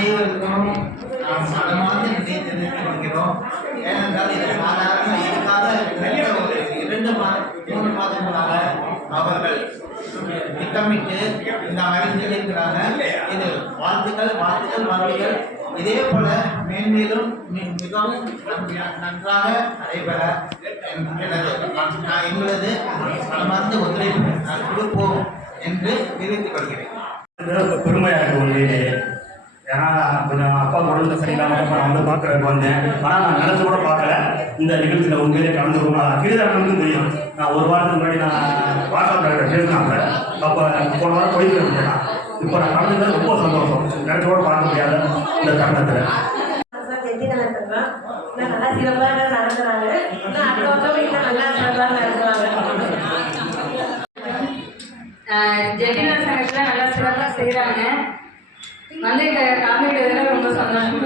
அனைவருக்கும் நாம் மனமார்ந்த நன்றியை தெரிவித்துக் கொள்கிறோம். ஏனென்றால் இது சாதாரண இதுக்காக ஒரு 2-3 மாதங்களாக அவர்கள் திட்டமிட்டு இந்த மாதிரி செய்திருக்கிறாங்க. இது வாழ்த்துக்கள் வாழ்த்துக்கள். இதே போல மேன்மேலும் மிகவும் நன்றாக நடைபெற எங்களது மனமார்ந்த ஒத்துழைப்பு கொடுப்போம் என்று தெரிவித்துக் கொள்கிறேன். பெருமையாக இருக்கு உண்மையிலேயே. ஏன்னா கொஞ்சம் அப்பா உடம்புல சரியில்லாமல் நான் வந்து பார்க்குறதுக்கு வந்தேன். ஆனால் நான் நினச்சி கூட பார்க்கல இந்த நிகழ்ச்சியில் உண்மையிலே கலந்துக்கணும். கீழாருக்கும் தெரியும். நான் ஒரு வாரத்துக்கு முன்னாடி நான் வாட்ஸ்அப்பில் பேசினாங்க. அப்போ போன வாரம் போயிட்டு இருந்தேன். இப்போ நான் கலந்துக்கிறது ரொம்ப சந்தோஷம். நினச்சி கூட பார்க்க முடியாத இந்த தருணத்தில் நல்லா சிறப்பாக நடத்துறாங்க. அடுத்த வருஷம் இன்னும் நல்லா சிறப்பாக நடத்துவாங்க. ஜெட்டினா சங்கத்தில் நல்லா சிறப்பாக செய்கிறாங்க. வந்து இதை கலந்துக்கிறதுல ரொம்ப சந்தோஷம்.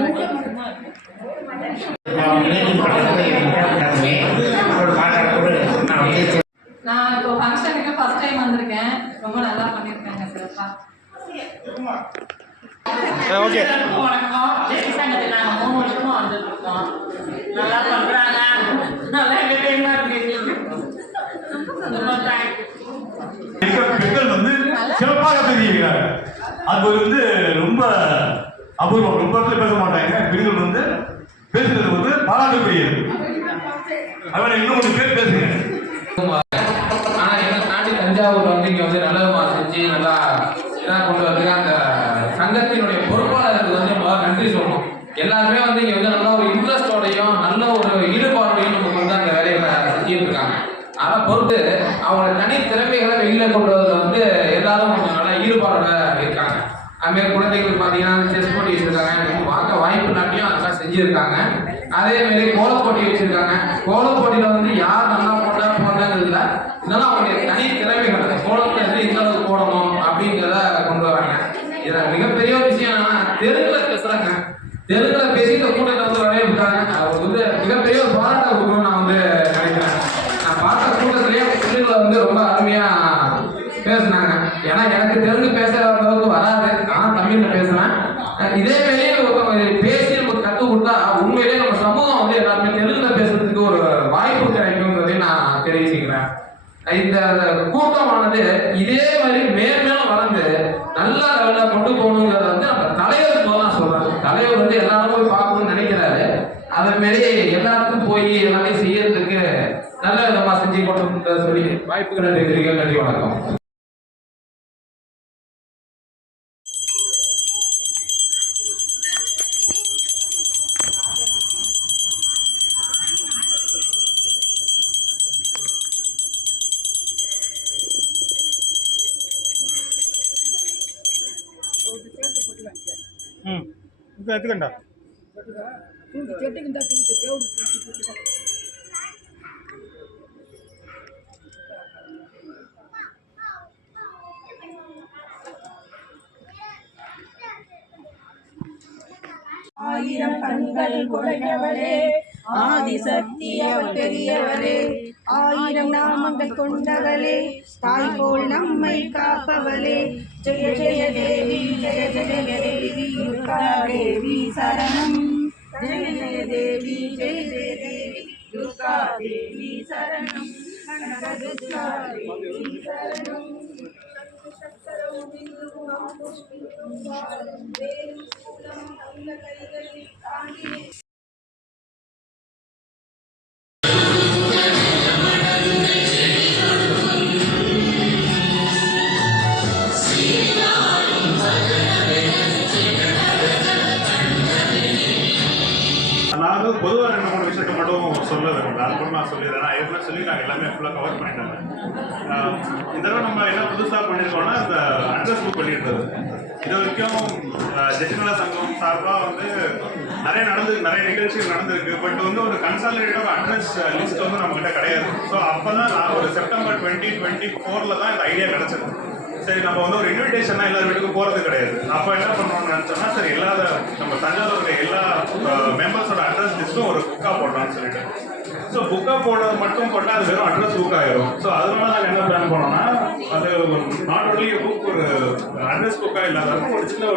நான் இப்போ ஃபங்க்ஷனுக்கு ஃபர்ஸ்ட் டைம் வந்திருக்கேன். ரொம்ப நல்லா பண்ணியிருக்காங்க சிறப்பாக. வணக்கம். ஜெட்டி சங்கத்தில் நாங்கள் 3 வருஷமா வந்துருக்கோம். நல்லா பண்ணுறாங்க. நல்லா என்டர்டெயின்மெண்ட் இருக்கு. பெண்கள் வந்து சிறப்பாக பேசுகிறாங்க. அது வந்து ரொம்ப அபூர்வம். ரொம்ப பேச மாட்டாங்க. பெண்கள் வந்து பேசுறது வந்து பாராட்டுக்குரியது. அதனால இன்னும் கொஞ்சம் பேர் பேசுங்க. ஆனால் என்னை தாண்டி தஞ்சாவூர் வந்து இங்கே வந்து நல்ல செஞ்சு நல்லா இதாக கொண்டு வந்து அந்த சங்கத்தினுடைய பொறுப்பாளருக்கு வந்து நன்றி சொல்லணும். எல்லாருமே வந்து இங்கே வந்து நல்ல ஒரு இன்ட்ரெஸ்டோடையும் நல்ல ஒரு ஈடுபாடோடையும் நமக்கு வந்து அந்த வேலையை செஞ்சுட்டு இருக்காங்க. அதை பொறுத்து அவங்களோட தனி திறமைகளை வெளியில் கொண்டு வரதுல வந்து எல்லாரும் கொஞ்சம் நல்லா ஈடுபாடோட இருக்காங்க. அதுமாரி குழந்தைகளுக்கு பார்த்தீங்கன்னா செஸ் போட்டி வச்சுருக்காங்க. பார்க்க வாய்ப்பு நாட்டியும் அதெல்லாம் செஞ்சுருக்காங்க. அதேமாரி கோலப்போட்டி வச்சுருக்காங்க. கோலப்போட்டியில் வந்து யார் நல்லா போட்டாங்கிறது இல்லை. இதெல்லாம் அவங்களுடைய தனி திறமைகள். கோலத்தை வந்து எந்த அளவுக்கு போடணும் அப்படிங்கிறத கொண்டு வராங்க. இதில் மிகப்பெரிய ஒரு விஷயம் என்னன்னா தெலுங்கில் பேசுகிறாங்க. தெலுங்கில் பேசி இந்த கூட்டத்தை வந்து வரவேற்றாங்க. அவருக்கு வந்து மிகப்பெரிய ஒரு பாராட்ட கொடுக்கணும்னு நான் வந்து நினைக்கிறேன். நான் பார்த்த கூட்டத்திலேயே தெலுங்குல வந்து ரொம்ப அருமையாக பேசினாங்க. ஏன்னா எனக்கு தெலுங்கு பேசுகிற அளவுக்கு வராது. நான் தமிழில் பேசுகிறேன். இதேமாரி பேசி நமக்கு கற்றுக் கொடுத்தா உண்மையிலேயே நம்ம சமூகம் வந்து எல்லாருமே தெலுங்கில் பேசுறதுக்கு ஒரு வாய்ப்பு கிடைக்குங்கிறதை நான் தெரிவிச்சுக்கிறேன். இந்த கூட்டமானது இதே மாதிரி மேலும் வளர்ந்து நல்ல லெவலில் கொண்டு போகணுங்கிறத வந்து நம்ம தலைவருக்கு தான் சொல்றாங்க. தலைவர் வந்து எல்லாரும் போய் பார்க்கணும்னு நினைக்கிறாரு. அதே மாரி எல்லாருக்கும் போய் எல்லாத்தையும் செய்யறதுக்கு நல்ல விதமாக செஞ்சு கொண்டு சொல்லி வாய்ப்புகள் நன்றி. நன்றி, வணக்கம். எடுத்துக்கண்டா ஆயிரம் கண்கள் கொடையவளே, ஆதிசக்தி அவள் பெரியவளே, ஆயிரம் நாமங்கள் கொண்டவளே, தாய் போல் நம்மை காப்பவளே, ஜெய ஜெய தேவி ஜெய ஜெய தேவி துர்கா தேவி சரணம். ஜெய ஜெய தேவி ஜெய ஜெய தேவி துர்கா தேவி சரணம். துர்கா தேவி சரணம். நான் பொதுவாக 2-3 விஷயத்தை மட்டும் சொல்ல விரும்புகிறேன். அது கூட நான் சொல்லிடுறேன். ஏற்கனவே சொல்லிட்டாங்க, எல்லாமே ஃபுல்லாக கவர் பண்ணிட்டாங்க. இந்த தடவை நம்ம என்ன புதுசாக பண்ணியிருக்கோம்னா இந்த அட்ரஸ் புக் பண்ணிடுறது. இது வரைக்கும் ஜெட்டினா சங்கம் சார்பாக வந்து நிறைய நிகழ்ச்சிகள் நடந்திருக்கு. பட் வந்து ஒரு கன்சாலிடேட்டாக அட்ரஸ் லிஸ்ட் வந்து நம்மகிட்ட கிடையாது. ஸோ அப்போ தான் நான் ஒரு செப்டம்பர் 2024 தான் இந்த ஐடியா கிடச்சிது. சரி, நம்ம வந்து ஒரு இன்விடேஷனாக எல்லார் வீட்டுக்கும் போகிறது கிடையாது. அப்போ என்ன பண்ணணும்னு நினச்சோம்னா, சரி நம்ம தஞ்சாவூர் எல்லா மெம்பர்ஸோட அட்ரஸ் லிஸ்ட்டும் ஒரு புக்காக போடலாம்னு சொல்லிட்டு. ஸோ புக்காக போனது மட்டும் போட்டால் அது வெறும் அட்ரஸ் புக் ஆயிரும். ஸோ அதனால நாங்கள் என்ன பிளான் பண்ணோம்னா, அது நாட் ஒன்லி புக், ஒரு அட்ரஸ் புக்காக இல்லாத ஒரு சின்ன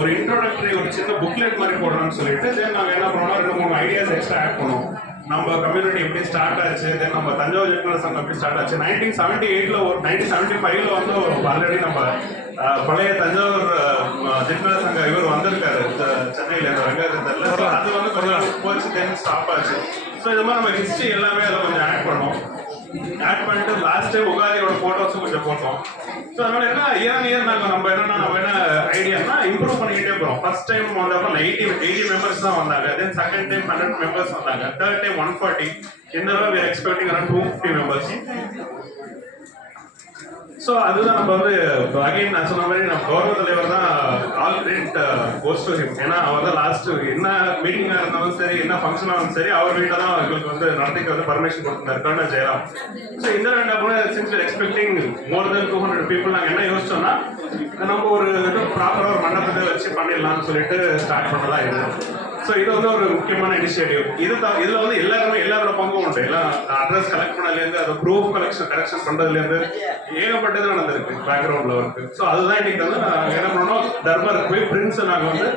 ஒரு இன்ட்ரோடக்டரி ஒரு சின்ன புக்லெட் மாதிரி போடணும்னு சொல்லிட்டு தென் நாங்கள் என்ன பண்ணோம்னா 2-3 ஐடியாஸ் எக்ஸ்ட்ரா ஆட் பண்ணோம். நம்ம கம்யூனிட்டி எப்படி ஸ்டார்ட் ஆச்சு, தென் நம்ம தஞ்சாவூர் ஜெட்னல் சங்கம் எப்படி ஸ்டார்ட் ஆச்சு, 1978 ஒரு 1975 வந்து ஆல்ரெடி நம்ம பழைய தஞ்சாவூர் ஜெட்னல் சங்க இவர் வந்திருக்காரு சென்னையில இருந்து வெங்காயத்தில். அது வந்து கொஞ்சம் போச்சு, தென் ஸ்டாப் ஆச்சு. ஸோ இது மாதிரி நம்ம ஹிஸ்ட்ரி எல்லாமே அதை கொஞ்சம் ஆட் பண்ணோம். ஆட் பண்ணிட்டு லாஸ்ட் டைம் உகாதியோட ஃபோட்டோஸும் கொஞ்சம் போட்டோம். ஸோ அதனால என்ன இயர் நம்ம என்ன ஐடியானா இம்ப்ரூவ் பண்ணிக்கிட்டே போகிறோம். ஃபர்ஸ்ட் டைம் வந்தப்போ 80 மெம்பர்ஸ் தான் வந்தாங்க. தென் செகண்ட் டைம் 100 மெம்பர்ஸ் வந்தாங்க. Third time 140. இந்த தடவை we are expecting around 250 members. So அதுதான் நம்ம வந்து அகைன் நான் சொன்ன மாதிரி நம்ம கௌரவ தலைவர் தான் all credit goes to him. ஏன்னா அவர் தான் லாஸ்ட் என்ன மீட்டிங்காக இருந்தாலும் சரி, என்ன ஃபங்க்ஷனாக இருந்தாலும் சரி, அவர் வீட்டில் தான் எங்களுக்கு வந்து நடத்திக்க வந்து பர்மிஷன் கொடுத்துருந்தார் கர்னல் ஜெயராம். ஸோ இந்த ரெண்டு சின்ஸ் எக்ஸ்பெக்டிங் மோர் தென் 200 பீப்புள் நாங்கள் என்ன யோசிச்சோம்னா, நம்ம ஒரு ப்ராப்பராக ஒரு மண்டபத்தை வச்சு பண்ணிடலாம்னு சொல்லிட்டு ஸ்டார்ட் பண்ணலாம் இது. ஸோ இது வந்து ஒரு முக்கியமான இனிஷியேட்டிவ். இதில் வந்து எல்லாரோட பங்கும் உண்டு. எல்லாம் அட்ரஸ் கலெக்ட் பண்ணதுலேருந்து அதை ப்ரூஃப் கரெக்ஷன் பண்ணுறதுலேருந்து ஏகப்பட்டது நடந்திருக்கு பேக்ரவுண்டில் ஒர்க்கு. ஸோ அதுதான் இன்னைக்கு வந்து நாங்கள் என்ன பண்ணோம், தர்பாருக்கு போய் பிரின்ஸை நாங்கள் வந்து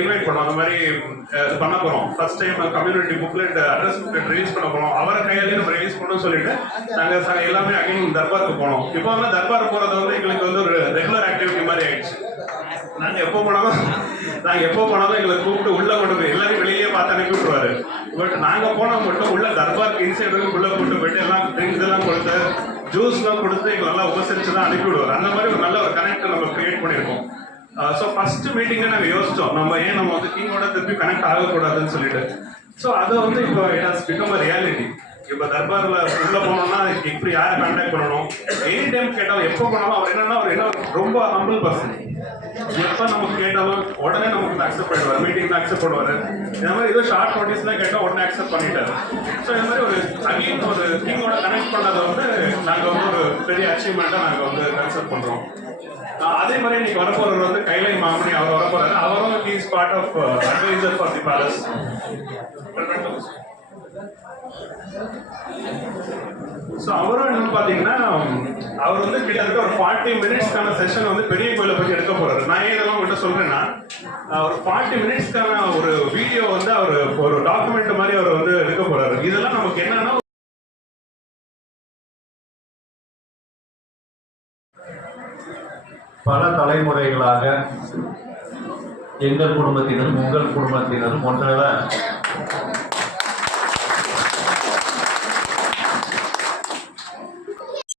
இன்வைட் பண்ணோம். அந்த மாதிரி பண்ண போகிறோம். First time community booklet address booklet release பண்ண போகிறோம். அவரை கையாலே நம்ம ரிலீஸ் பண்ணணும்னு சொல்லிட்டு நாங்கள் எல்லாமே அகைன் தர்பாருக்கு போனோம். இப்போ வந்து தர்பார் போகிறது வந்து எங்களுக்கு வந்து ஒரு ரெகுலர் ஆக்டிவிட்டி மாதிரி ஆயிடுச்சு. நாங்கள் எப்போ போனாலும் எங்களை கூப்பிட்டு உள்ள கொண்டு போய் எல்லாரும் வெளியே பார்த்து அனுப்பி விட்டுருவாரு. பட் நாங்கள் போனால் மட்டும் உள்ள தர்பாருக்கு இன்சைடு உள்ள கூப்பிட்டு போயிட்டு எல்லாம் ட்ரிங்க்ஸ் எல்லாம் கொடுத்து ஜூஸ்லாம் கொடுத்து எங்களை நல்லா உபசரிச்சு தான் அனுப்பி விடுவார். அந்த மாதிரி ஒரு நல்ல ஒரு கனெக்ட் நம்ம கிரியேட் பண்ணியிருக்கோம். ஸோ ஃபர்ஸ்ட் மீட்டிங்கை நாங்கள் யோசித்தோம், நம்ம வந்து கிங்கோட திருப்பி கனெக்ட் ஆகக்கூடாதுன்னு சொல்லிட்டு. ஸோ அதை வந்து இப்போ it has become a reality. இப்போ தர்பாரில் உள்ள போனோம்னா இப்படி யாரை கான்டாக்ட் பண்ணணும், எனி டைம் கேட்டாலும் எப்போ போனாலும் அவர் என்ன ரொம்ப ஹம்பிள் பர்சன். எப்போ நமக்கு கேட்டாலும் உடனே நமக்கு அக்செப்ட் பண்ணிடுவார், மீட்டிங் அக்செப்ட் பண்ணுவார். இந்த மாதிரி ஏதோ ஷார்ட் நோட்டீஸ்லாம் கேட்டால் உடனே அக்செப்ட் பண்ணிட்டாரு. ஸோ இந்த மாதிரி ஒரு அகைன் ஒரு கிங்கோட கனெக்ட் பண்ணதை வந்து நாங்கள் வந்து ஒரு பெரிய அச்சீவ்மெண்ட்டாக நாங்கள் வந்து கன்சிடர் பண்ணுறோம். அதே மாதிரி இன்னைக்கு வரப்போறவர் வந்து கைலை மாமணி அவர் வரப்போறாரு. அவரும் is part of adviser for the palace. So அவரும் என்னன்னு பார்த்தீங்கன்னா, அவர் வந்து கிட்டத்தட்ட ஒரு 40 மினிட்ஸ்க்கான செஷன் வந்து பெரிய கோயிலை பற்றி எடுக்க போறாரு. நான் ஏன் இதெல்லாம் உங்கள்கிட்ட சொல்றேன்னா, ஒரு 40 மினிட்ஸ்க்கான ஒரு வீடியோ வந்து அவர் ஒரு டாக்குமெண்ட் மாதிரி அவர் வந்து எடுக்க போறாரு. இதெல்லாம் நமக்கு என்னன்னா, பல தலைமுறைகளாக எங்கள் குடும்பத்தினரும் உங்கள் குடும்பத்தினரும் ஒன்றாக